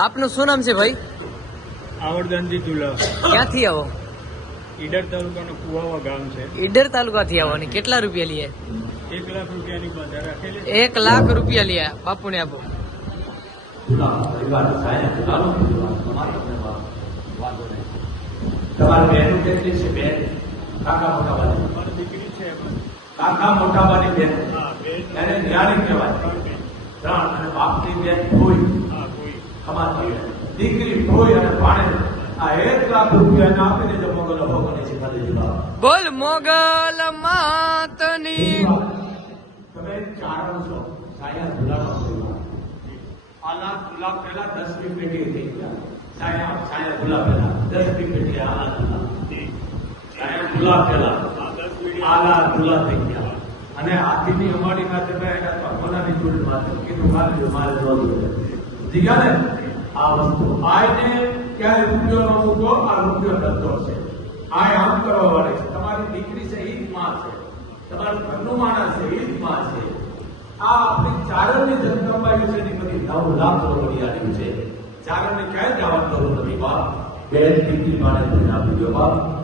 આપનું શું નામ છે ભાઈ? આવરદાનજી ચુલા ક્યાંથી આવો? ઈડર તાલુકાનું કુવાવા ગામ છે. ઈડર તાલુકાથી આવવાની કેટલા રૂપિયા લઈએ એક લાખ રૂપિયાની બાધા રાખેલી એક લાખ રૂપિયા લઈએ બાપુને આપો. તમારી બહેનો કેટલી છે? બેન કાકા મોટા વાળી દીકરી છે કાકા મોટા વાળી બેન. એને જ્ઞાની કહેવાય. ત્રણ અને બાપની બેન કોઈ. બેન. દીકરી કોઈ અને ભાણે આ એક લાખ રૂપિયા એને આપી દેજો મોગલ ભોગવની છે ખાલી. બોલ મોગલ માતની. તમે ચારણ છો. સાયા ગુલાબ આલા આ લાખ ગુલાબ પહેલા દસમી પેટી થઈ ગયા સાયા સાયા ગુલાબ પહેલા. દસ પેઢી આ લાખ ગુલાબ સાયા ગુલાબ પહેલા. હા, દસ વીડિયો. આ લાખ ગુલાબ થઈ ગયા. અને હાથીની અમાડીમાં તમે એના ભગવાનની જોડમાં કીધું મારે જો મારે જો સમજી ગયા ને આ વસ્તુ. આને ક્યારે રૂપિયો ન મૂકો? આ રૂપિયો ધંધો છે. આય આમ કરવા વાળી છે. તમારી દીકરી છે, ઈ માં છે. તમારું ઘરનું માણસ છે, ઈ માં છે. આ આપણી ચારણની જગદંબા વિશેની બધી નવ લાખ કરોડની આવી છે. ચારણને ક્યાંય જવાનું જરૂર નથી, બાપ? બે દીકરી માણસ આપી દો બાપ